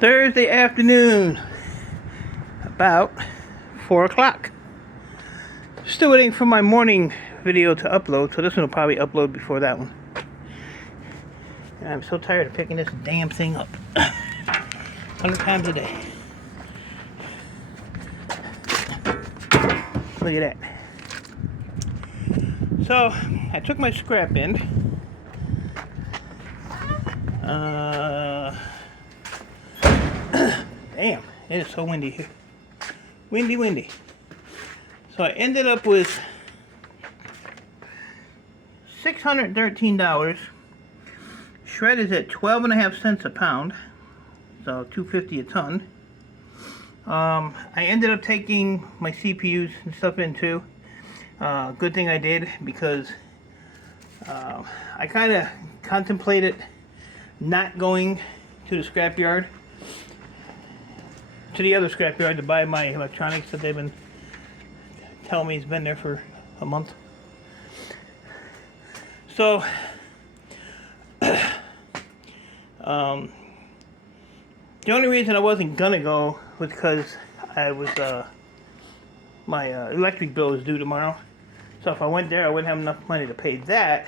Thursday afternoon, about 4 o'clock. Still waiting for my morning video to upload, so this one will probably upload before that one. And I'm so tired of picking this damn thing up 100 times a day. Look at that. So, I took my scrap end. Damn, it is so windy here. Windy. So I ended up with $613. Shred is at 12.5 cents a pound, so $2.50 a ton. I ended up taking my CPUs and stuff in too. Good thing I did, because I kind of contemplated not going to the scrapyard, to the other scrapyard, to buy my electronics that they've been telling me has been there for a month. So the only reason I wasn't gonna go was because I was my electric bill is due tomorrow. So if I went there, I wouldn't have enough money to pay that.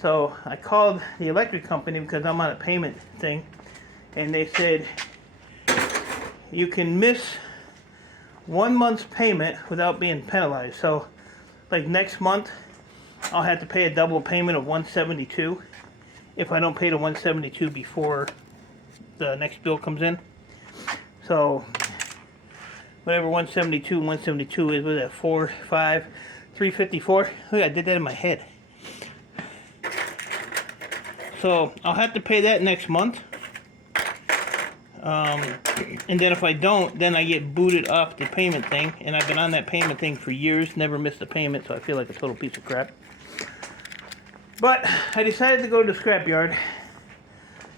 So I called the electric company, because I'm on a payment thing, and they said you can miss 1 month's payment without being penalized. So like next month, I'll have to pay a double payment of $172 if I don't pay the $172 before the next bill comes in. So whatever $172 and $172 is, was that $354? Look, I did that in my head. So I'll have to pay that next month. And then if I don't, then I get booted off the payment thing. And I've been on that payment thing for years, never missed a payment, so I feel like a total piece of crap. But I decided to go to the scrapyard,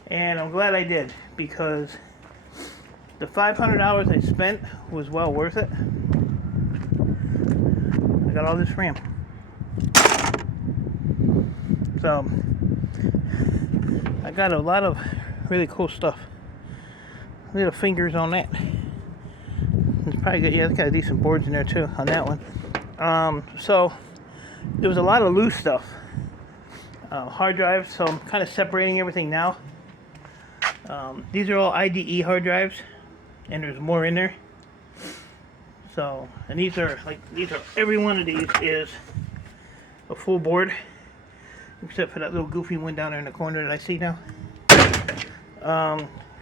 and I'm glad I did, because the $500 I spent was well worth it. I got all this RAM. So I got a lot of really cool stuff. Little fingers on that. It's probably good. Yeah, it's got decent boards in there too on that one. So there was a lot of loose stuff. Hard drives. So I'm kind of separating everything now. These are all IDE hard drives, and there's more in there. So, and these are every one of these is a full board, except for that little goofy one down there in the corner that I see now.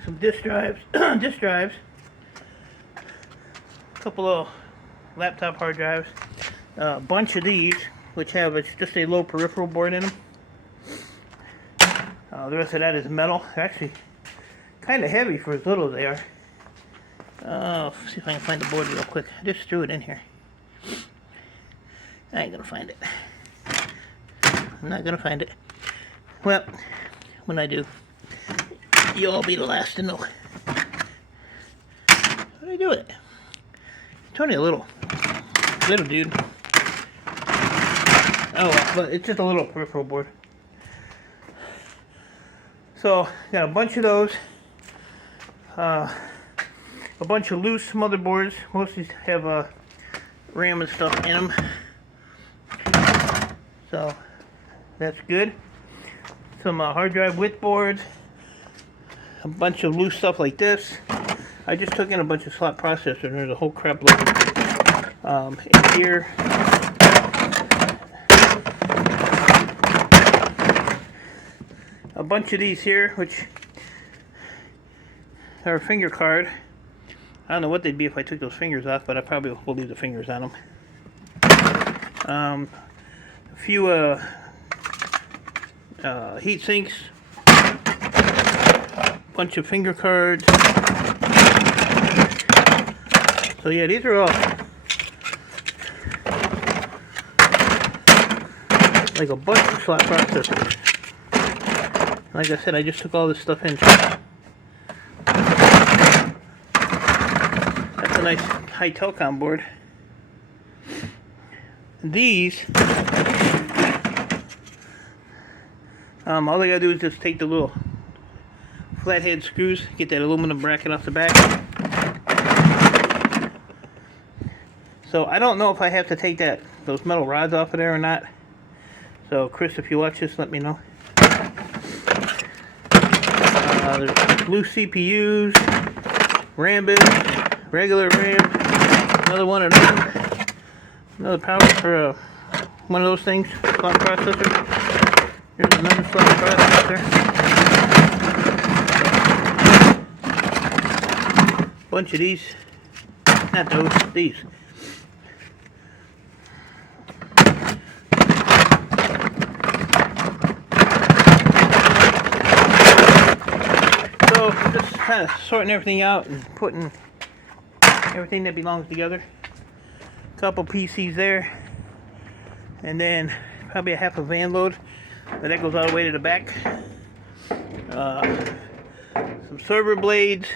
Some disk drives, a couple of laptop hard drives, a bunch of these, which have just a low peripheral board in them. The rest of that is metal. They're actually kind of heavy for as little as they are. Let's see if I can find the board real quick. I just threw it in here. I ain't gonna find it. I'm not gonna find it. Well, when I do, you'll all be the last to know. What do I do with it? It's only a little dude. Oh, but it's just a little peripheral board. So, got a bunch of those. A bunch of loose motherboards. Most of these have RAM and stuff in them. So, that's good. Some hard drive width boards. A bunch of loose stuff like this. I just took in a bunch of slot processors, and there's a whole crap load in here. A bunch of these here, which are a finger card. I don't know what they'd be if I took those fingers off, but I probably will leave the fingers on them. A few heat sinks. Bunch of finger cards. So yeah, these are all like a bunch of slot processors. Like I said, I just took all this stuff in. That's a nice high telecom board. These, all I gotta do is just take the little flathead screws. Get that aluminum bracket off the back. So I don't know if I have to take those metal rods off of there or not. So Chris, if you watch this, let me know. There's loose CPUs, Rambus, regular RAM, another one of them, another power for one of those things, slot processor. Here's another slot processor. Bunch of these, not those, these. So just kind of sorting everything out and putting everything that belongs together. Couple PCs there, and then probably a half a van load, but that goes all the way to the back. Some server blades.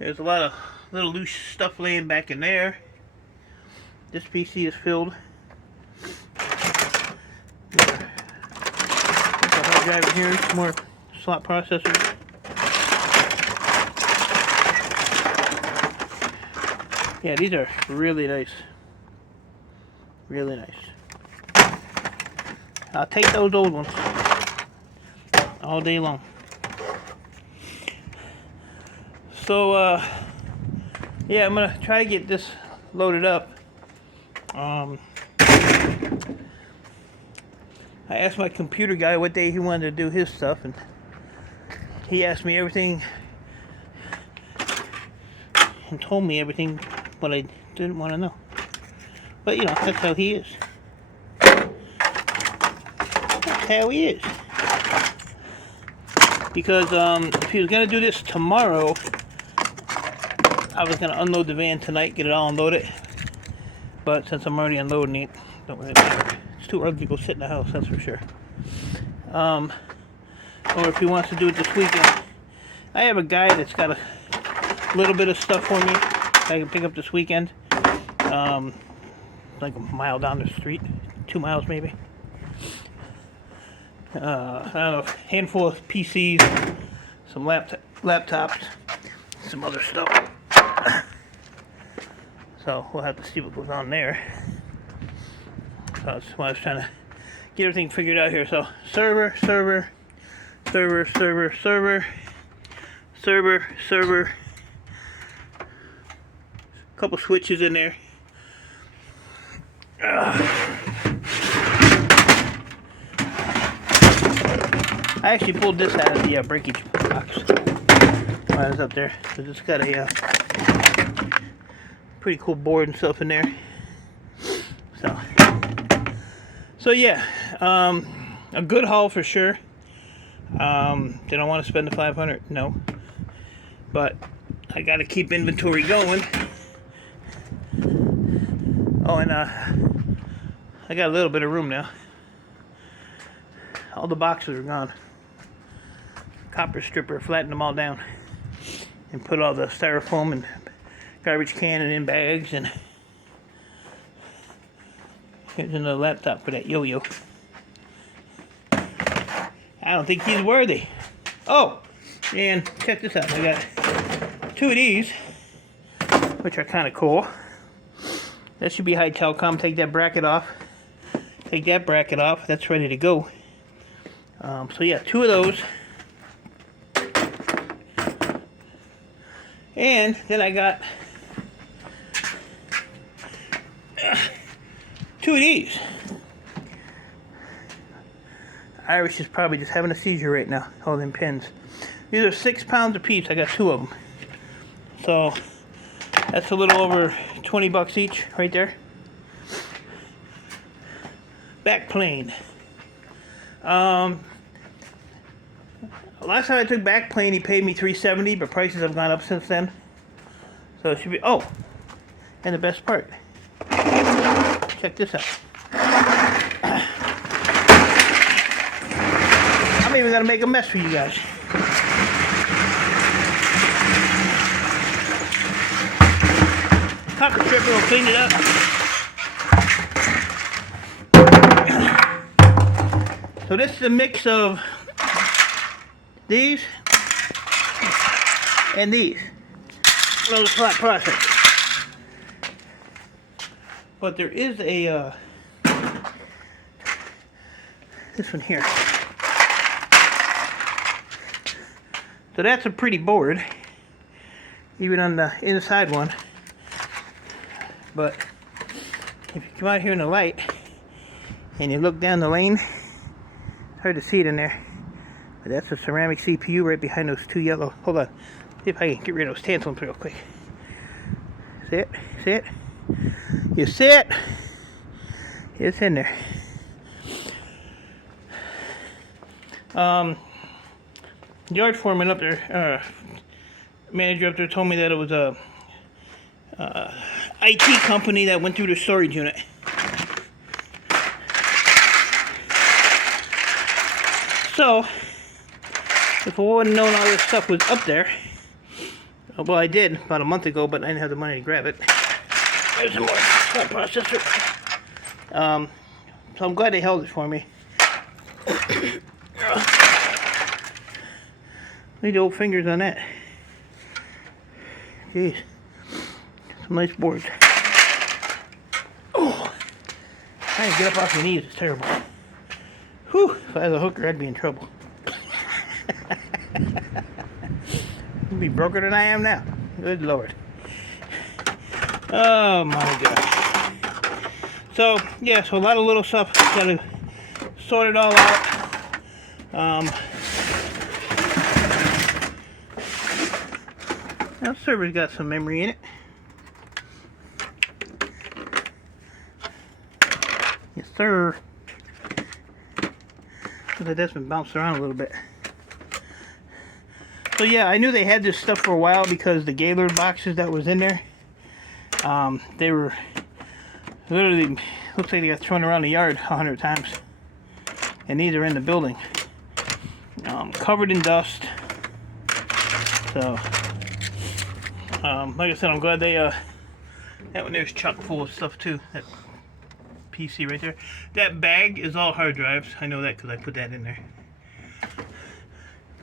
There's a lot of little loose stuff laying back in there. This PC is filled. Hard drive in here, some more slot processors. Yeah, these are really nice. Really nice. I'll take those old ones all day long. So, yeah, I'm gonna try to get this loaded up. I asked my computer guy what day he wanted to do his stuff, and he asked me everything and told me everything what I didn't want to know. But you know, that's how he is. That's how he is. Because if he was gonna do this tomorrow, I was gonna unload the van tonight, get it all unloaded. But since I'm already unloading it, don't really matter. It's too ugly to go sit in the house, that's for sure. Or if he wants to do it this weekend, I have a guy that's got a little bit of stuff for me I can pick up this weekend. Like a mile down the street, 2 miles maybe. I don't know, a handful of PCs, some laptops, some other stuff. So we'll have to see what goes on there. So that's why I was trying to get everything figured out here. So server, couple switches in there. I actually pulled this out of the breakage box while I was up there. So it's got a pretty cool board and stuff in there. So yeah, a good haul for sure. Did I want to spend the $500? No, but I got to keep inventory going. Oh, and I got a little bit of room now. All the boxes are gone. Copper stripper flattened them all down and put all the styrofoam and garbage can and in bags. And here's another laptop for that yo-yo. I don't think he's worthy. Oh, and check this out. I got 2 of these, which are kind of cool. That should be high telecom. Take that bracket off. Take that bracket off. That's ready to go. So yeah, 2 of those. And then I got 2 of these. Irish is probably just having a seizure right now, holding pins. These are 6 pounds a piece. I got 2 of them. So that's a little over 20 bucks each right there. Back plane. Last time I took back plane, he paid me $370, but prices have gone up since then. So it should be, oh, and the best part. Check this out. I'm even gonna make a mess for you guys. Copper stripper will clean it up. So this is a mix of these and these. Another flat process. But there is a this one here. So that's a pretty board, even on the inside one. But if you come out here in the light and you look down the lane, it's hard to see it in there. But that's a ceramic CPU right behind those two yellow. Hold on. See if I can get rid of those tantalums real quick. See it? See it? You see it? It's in there. Yard foreman up there, manager up there told me that it was a IT company that went through the storage unit. So, if I wouldn't known all this stuff was up there, well, I did about a month ago, but I didn't have the money to grab it. There's some more thought processor. So I'm glad they held it for me. Look at the old fingers on that. Jeez. Some nice boards. Oh! Trying to get up off your knees is terrible. Whew! If I had a hooker, I'd be in trouble. I'd be broker than I am now. Good Lord. Oh my gosh. So, yeah, so a lot of little stuff. Gotta sort it all out. Now, server's got some memory in it. Yes, sir. Looks like that's been bounced around a little bit. So yeah, I knew they had this stuff for a while because the Gaylord boxes that was in there, they were literally, looks like they got thrown around the yard 100 times. And these are in the building, covered in dust. So, like I said, I'm glad they, that one there's chock full of stuff too. That PC right there. That bag is all hard drives. I know that because I put that in there.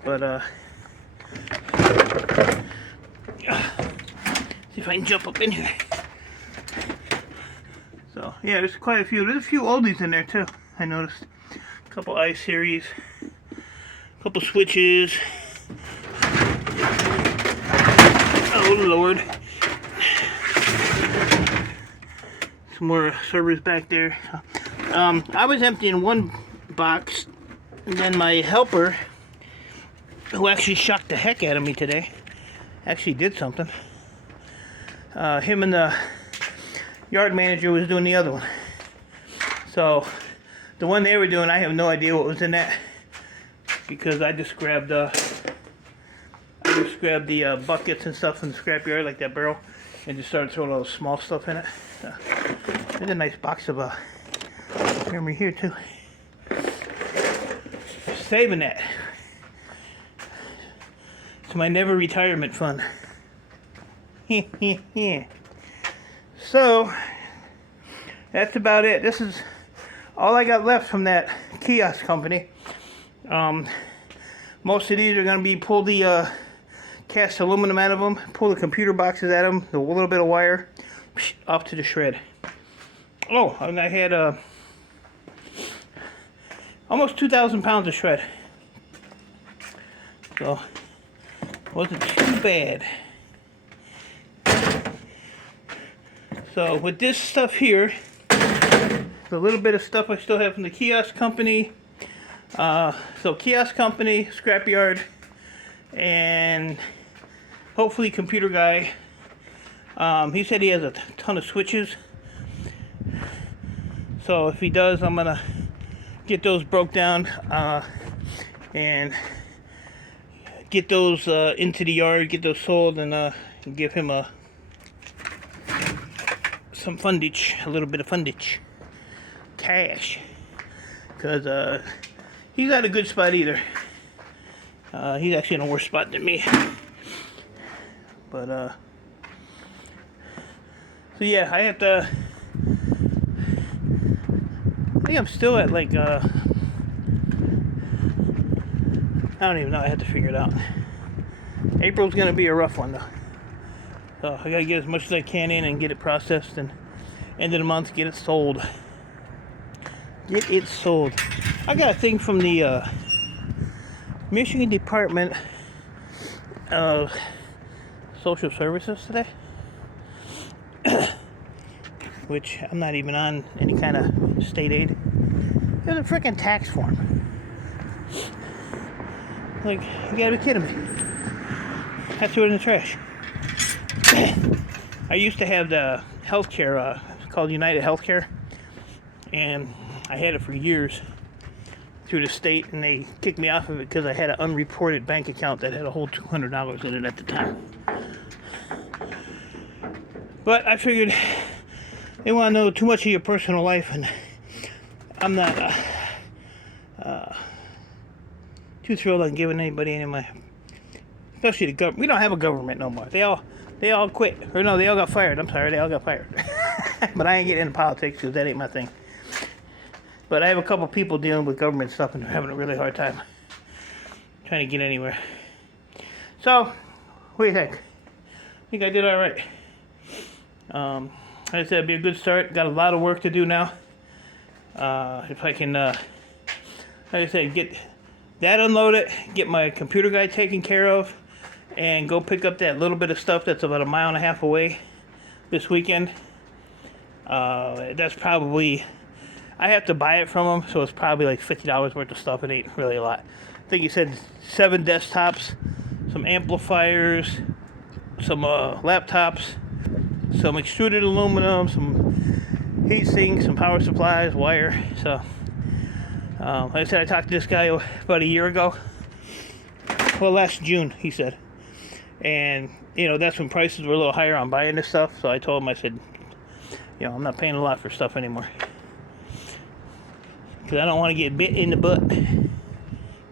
But, see if I can jump up in here. So, yeah, there's quite a few. There's a few oldies in there too, I noticed. A couple I-series, a couple switches. Oh, Lord. Some more servers back there. I was emptying one box, and then my helper, who actually shocked the heck out of me today, actually did something. Him and the yard manager was doing the other one. So, the one they were doing, I have no idea what was in that, because I just grabbed the buckets and stuff from the scrapyard, like that barrel, and just started throwing all the small stuff in it. So, there's a nice box of memory here too. Saving that. It's my never retirement fund. So, that's about it. This is all I got left from that kiosk company. Most of these are going to be pull the cast aluminum out of them, pull the computer boxes out of them, a little bit of wire, off to the shred. Oh, and I had almost 2,000 pounds of shred. So, wasn't too bad. So, with this stuff here, the little bit of stuff I still have from the kiosk company. So, kiosk company, scrapyard, and hopefully computer guy. He said he has a ton of switches. So if he does, I'm gonna get those broke down and get those into the yard, get those sold, and give him some fundage, a little bit of fundage, cash, because he's not a good spot either. He's actually in a worse spot than me. But so yeah, I have to. I think I'm still at like I don't even know. I have to figure it out. April's gonna be a rough one though. So I gotta get as much as I can in and get it processed, and end of the month get it sold. Get it sold. I got a thing from the Michigan Department of Social Services today, which I'm not even on any kind of state aid. There's a freaking tax form. Like, you gotta be kidding me. I threw it in the trash. I used to have the healthcare, it's called United Healthcare, and I had it for years through the state, and they kicked me off of it because I had an unreported bank account that had a whole $200 in it at the time. But I figured they want to know too much of your personal life, and I'm not too thrilled on giving anybody any of my, especially the government. We don't have a government no more. They all quit. Or no, they all got fired. I'm sorry, they all got fired. But I ain't getting into politics because that ain't my thing. But I have a couple people dealing with government stuff, and they're having a really hard time trying to get anywhere. So, what do you think? I think I did all right. Like I said, it'd be a good start. Got a lot of work to do now. If I can, like I said, get that unloaded, get my computer guy taken care of, and go pick up that little bit of stuff that's about 1.5 miles away this weekend. That's probably, I have to buy it from him, so it's probably like $50 worth of stuff. It ain't really a lot. I think he said 7 desktops, some amplifiers, some laptops, some extruded aluminum, some heat sinks, some power supplies, wire. So, like I said, I talked to this guy about a year ago. Well, last June, he said. And, you know, that's when prices were a little higher on buying this stuff. So I told him, I said, you know, I'm not paying a lot for stuff anymore. Because I don't want to get bit in the butt.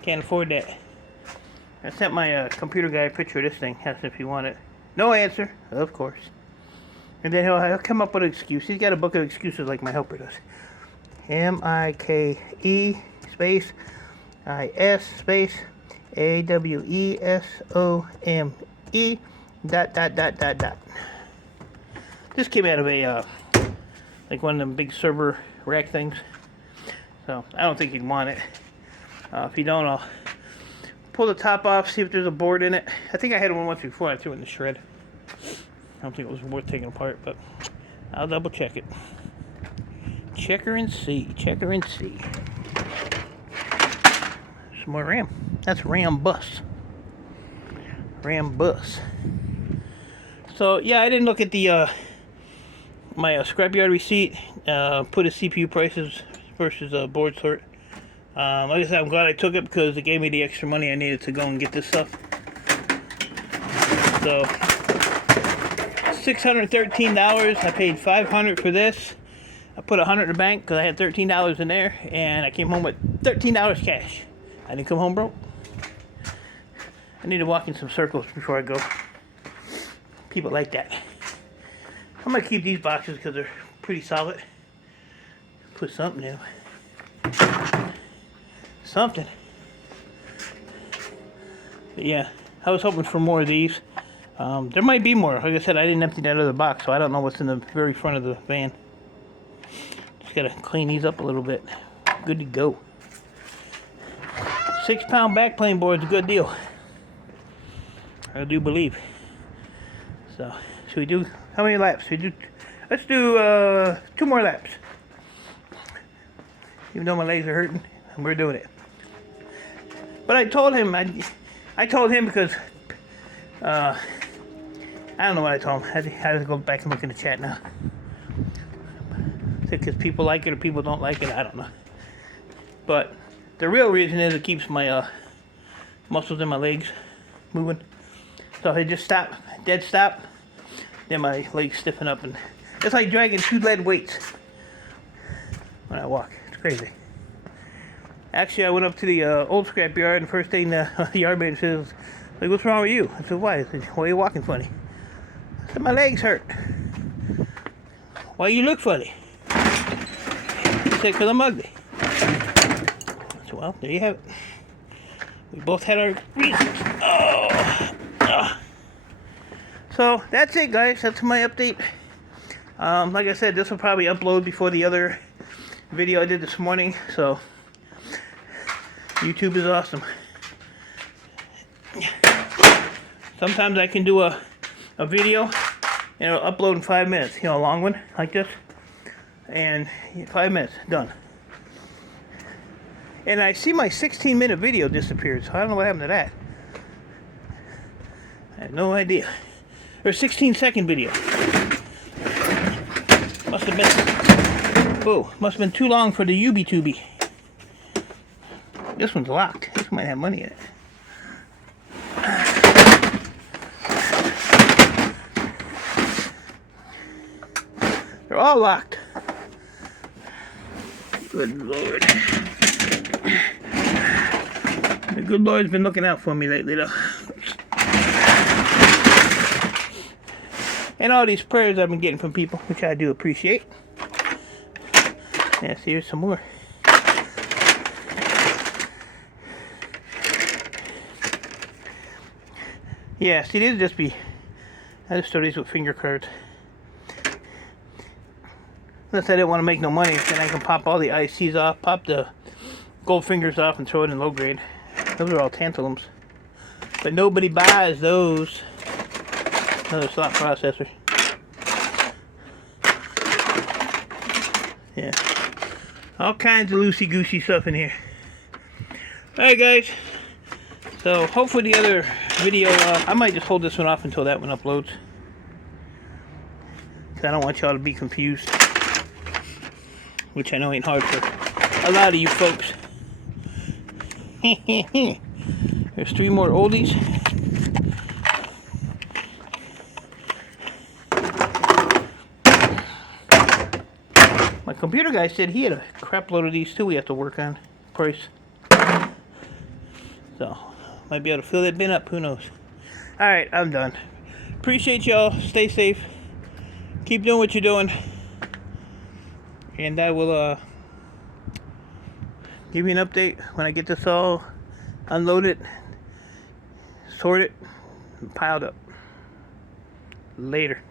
Can't afford that. I sent my computer guy a picture of this thing. Asked if he wanted it. No answer, of course. And then he'll come up with an excuse. He's got a book of excuses like my helper does. M-I-K-E space I-S space A-W-E-S-O-M-E dot. This came out of a, like one of them big server rack things. So, I don't think he'd want it. If you don't, I'll pull the top off, see if there's a board in it. I think I had one once before. I threw it in the shred. I don't think it was worth taking apart, but I'll double check it. Check her and see. Check her and see. Some more RAM. That's RAM bus. RAM bus. So, yeah, I didn't look at the my Scrapyard receipt. Put a CPU prices versus a board sort. Like I said, I'm glad I took it because it gave me the extra money I needed to go and get this stuff. So, $613. I paid $500 for this. I put $100 in the bank because I had $13 in there, and I came home with $13 cash. I didn't come home broke. I need to walk in some circles before I go. People like that. I'm gonna keep these boxes because they're pretty solid. Put something in them. Something. But yeah, I was hoping for more of these. There might be more. Like I said, I didn't empty that other box, so I don't know what's in the very front of the van. Just gotta clean these up a little bit. Good to go. 6-pound backplane board's a good deal. I do believe. So, should we do, how many laps? Let's do 2 more laps. Even though my legs are hurting, we're doing it. But I told him, I told him because, I don't know what I told him. I had to go back and look in the chat now. Because people like it or people don't like it, I don't know. But the real reason is it keeps my muscles in my legs moving. So if I just stop, dead stop, then my legs stiffen up, and it's like dragging 2 lead weights when I walk. It's crazy. Actually, I went up to the old scrapyard, and the first thing the yard man says, like, "What's wrong with you?" I said, "Why?" He said, "Why are you walking funny?" I said, "My legs hurt." "Why you look funny?" He said, "Because I'm ugly." I said, "Well, there you have it. We both had our reasons." Oh, So that's it, guys. That's my update. Like I said, this will probably upload before the other video I did this morning. So YouTube is awesome. Sometimes I can do a video and it'll upload in 5 minutes. You know, a long one like this. And 5 minutes, done. And I see my 16-minute video disappeared, so I don't know what happened to that. I have no idea. Or 16-second video. Must have been too long for the UbiTubi. This one's locked. This might have money in it. They're all locked. Good Lord. The good Lord's been looking out for me lately, though. And all these prayers I've been getting from people, which I do appreciate. Yes, here's some more. Yeah, see, these just be... I just throw these with finger cards. Unless I didn't want to make no money, then I can pop all the ICs off, pop the gold fingers off, and throw it in low grade. Those are all tantalums. But nobody buys those. Another slot processor. Yeah. All kinds of loosey-goosey stuff in here. Alright, guys. So, hopefully the other video, I might just hold this one off until that one uploads. Because I don't want y'all to be confused. Which I know ain't hard for a lot of you folks. There's 3 more oldies. My computer guy said he had a crap load of these too we have to work on. Price. So, might be able to fill that bin up, who knows. Alright, I'm done. Appreciate y'all. Stay safe. Keep doing what you're doing. And I will give you an update when I get this all unloaded, sorted, and piled up. Later.